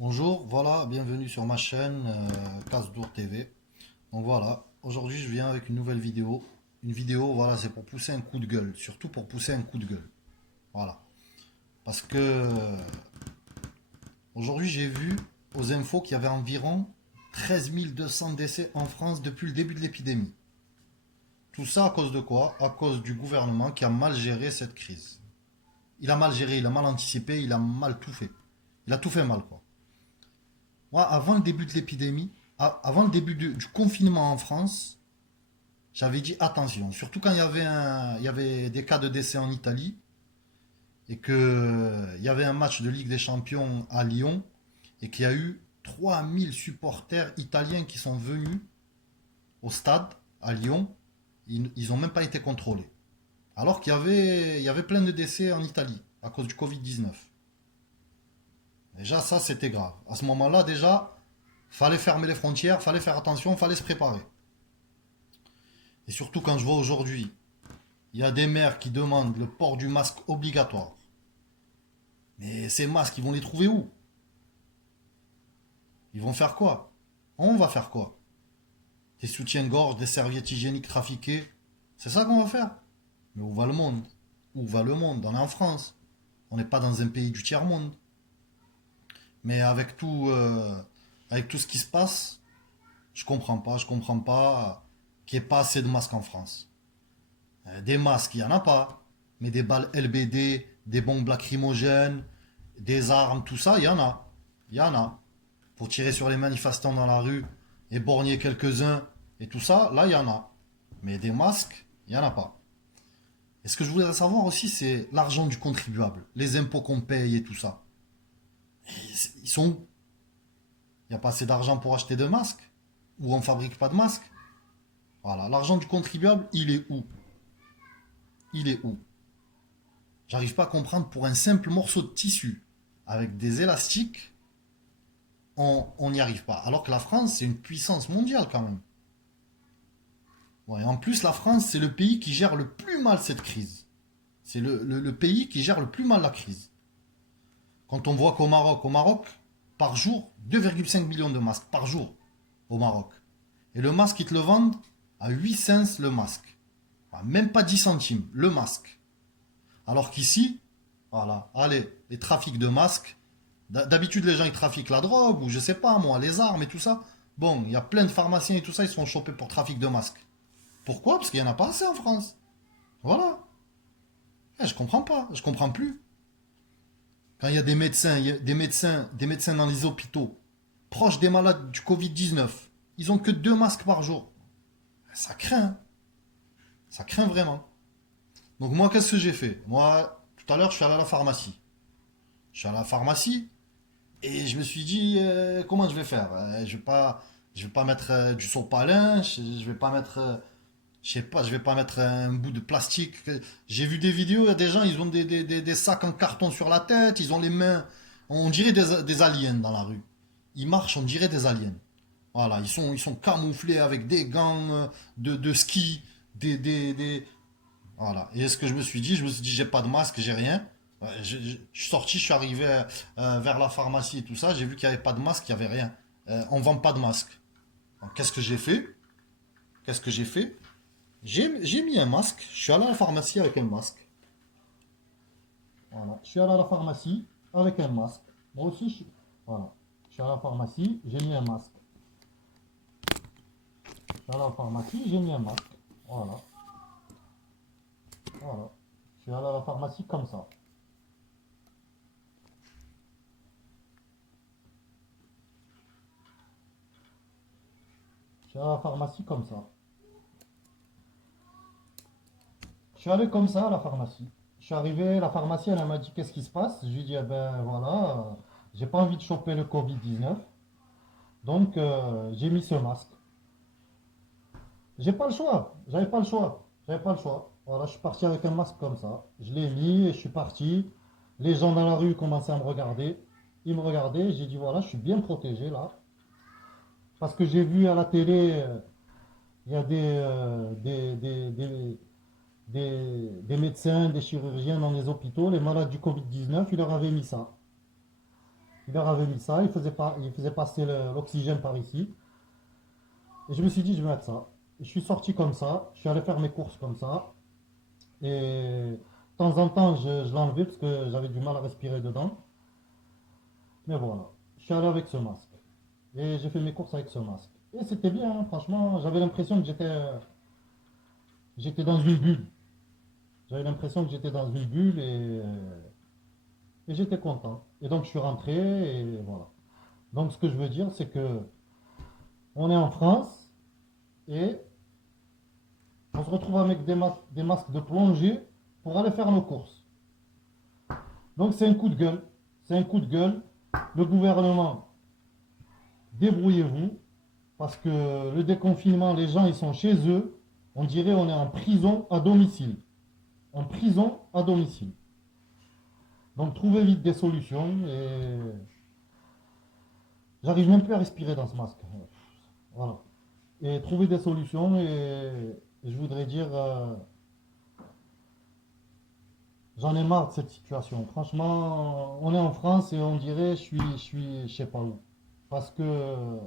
Bonjour, voilà, bienvenue sur ma chaîne Casse-Dour TV. Donc voilà, aujourd'hui je viens avec une nouvelle vidéo. Une vidéo, voilà, c'est pour pousser un coup de gueule, surtout pour pousser un coup de gueule. Voilà. Parce que aujourd'hui j'ai vu aux infos qu'il y avait environ 13 200 décès en France depuis le début de l'épidémie. Tout ça à cause de quoi? À cause du gouvernement qui a mal géré cette crise. Il a mal géré, il a mal anticipé, il a mal tout fait. Il a tout fait mal, quoi. Moi, avant le début de l'épidémie, avant le début du confinement en France, j'avais dit attention, surtout quand il y avait des cas de décès en Italie et qu'il y avait un match de Ligue des Champions à Lyon et qu'il y a eu 3000 supporters italiens qui sont venus au stade à Lyon. Ils n'ont même pas été contrôlés. Alors il y avait plein de décès en Italie à cause du Covid-19. Déjà, ça, c'était grave. À ce moment-là, déjà, fallait fermer les frontières, fallait faire attention, fallait se préparer. Et surtout quand je vois aujourd'hui, il y a des maires qui demandent le port du masque obligatoire. Mais ces masques, ils vont les trouver où? Ils vont faire quoi? On va faire quoi? Des soutiens-gorge, des serviettes hygiéniques trafiquées. C'est ça qu'on va faire? Mais où va le monde? Où va le monde? On est en France. On n'est pas dans un pays du tiers-monde. Mais avec tout ce qui se passe, je comprends pas qu'il n'y ait pas assez de masques en France. Des masques, il n'y en a pas. Mais des balles LBD, des bombes lacrymogènes, des armes, tout ça, il y en a. Il y en a. Pour tirer sur les manifestants dans la rue et borgner quelques-uns et tout ça, là, il y en a. Mais des masques, il n'y en a pas. Et ce que je voudrais savoir aussi, c'est l'argent du contribuable, les impôts qu'on paye et tout ça. Ils sont où? Il n'y a pas assez d'argent pour acheter de masques? Ou on fabrique pas de masques? Voilà, l'argent du contribuable, il est où? Il est où? J'arrive pas à comprendre pour un simple morceau de tissu avec des élastiques, on n'y arrive pas. Alors que la France, c'est une puissance mondiale quand même. Ouais, en plus, la France, c'est le pays qui gère le plus mal cette crise. C'est le pays qui gère le plus mal la crise. Quand on voit au Maroc, par jour, 2,5 millions de masques par jour au Maroc. Et le masque, ils te le vendent à 8 cents le masque. Même pas 10 centimes, le masque. Alors qu'ici, voilà, allez, les trafics de masques. D'habitude, les gens ils trafiquent la drogue ou je sais pas moi, les armes et tout ça. Bon, il y a plein de pharmaciens et tout ça, ils se font choper pour trafic de masques. Pourquoi? Parce qu'il n'y en a pas assez en France. Voilà. Je comprends pas, je comprends plus. Quand il y a des médecins, des médecins dans les hôpitaux, proches des malades du Covid-19, ils ont que 2 masques par jour. Ça craint, hein. Ça craint vraiment. Donc moi, qu'est-ce que j'ai fait? Moi, tout à l'heure, je suis allé à la pharmacie. Je suis allé à la pharmacie, et je me suis dit, comment je vais faire? Je vais pas mettre du sopalin, je vais pas mettre, je sais pas, je vais pas mettre un bout de plastique. J'ai vu des vidéos, il y a des gens, ils ont des sacs en carton sur la tête, ils ont les mains, on dirait des aliens dans la rue. Ils marchent, on dirait des aliens. Voilà, ils sont camouflés avec des gants de ski, voilà. Et ce que je me suis dit, j'ai pas de masque, j'ai rien. Je suis sorti, je suis arrivé vers la pharmacie et tout ça. J'ai vu qu'il n'y avait pas de masque, il n'y avait rien. On vend pas de masque. Donc, qu'est-ce que j'ai fait? Qu'est-ce que j'ai fait? J'ai mis un masque. Je suis allé à la pharmacie avec un masque. Voilà. Je suis allé à la pharmacie avec un masque. Moi aussi, voilà. Je suis allé à la pharmacie, j'ai mis un masque. Je suis allé à la pharmacie, j'ai mis un masque. Voilà. Voilà. Je suis allé à la pharmacie comme ça. Je suis allé à la pharmacie comme ça. Je suis allé comme ça à la pharmacie. Je suis arrivé, la pharmacienne, elle m'a dit qu'est-ce qui se passe? Je lui ai dit, eh ben voilà, j'ai pas envie de choper le Covid-19, donc j'ai mis ce masque. J'ai pas le choix, j'avais pas le choix, j'avais pas le choix. Voilà, je suis parti avec un masque comme ça. Je l'ai mis et je suis parti. Les gens dans la rue commençaient à me regarder. Ils me regardaient, j'ai dit voilà, je suis bien protégé là. Parce que j'ai vu à la télé, il y a des médecins, des chirurgiens dans les hôpitaux, les malades du Covid-19, ils leur avaient mis ça. Il leur avait mis ça, il faisait passer l'oxygène par ici. Et je me suis dit, je vais mettre ça. Et je suis sorti comme ça, je suis allé faire mes courses comme ça. Et de temps en temps, je l'enlevais parce que j'avais du mal à respirer dedans. Mais voilà, je suis allé avec ce masque. Et j'ai fait mes courses avec ce masque. Et c'était bien, hein, franchement, j'avais l'impression que j'étais dans une bulle. J'avais l'impression que j'étais dans une bulle et j'étais content. Et donc je suis rentré et voilà. Donc ce que je veux dire, c'est que on est en France et on se retrouve avec des masques de plongée pour aller faire nos courses. Donc c'est un coup de gueule. C'est un coup de gueule. Le gouvernement, débrouillez-vous, parce que le déconfinement, les gens, ils sont chez eux. On dirait on est en prison à domicile. En prison à domicile. Donc trouvez vite des solutions et j'arrive même plus à respirer dans ce masque. Voilà. Et trouver des solutions et je voudrais dire, j'en ai marre de cette situation. Franchement, on est en France et on dirait je sais pas où. Parce que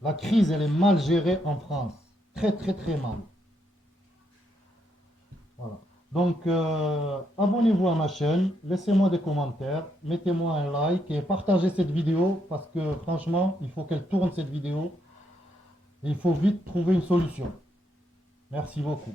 la crise, elle est mal gérée en France. Très, très, très mal. Voilà. Donc, abonnez-vous à ma chaîne, laissez-moi des commentaires, mettez-moi un like et partagez cette vidéo parce que franchement, il faut qu'elle tourne cette vidéo et il faut vite trouver une solution. Merci beaucoup.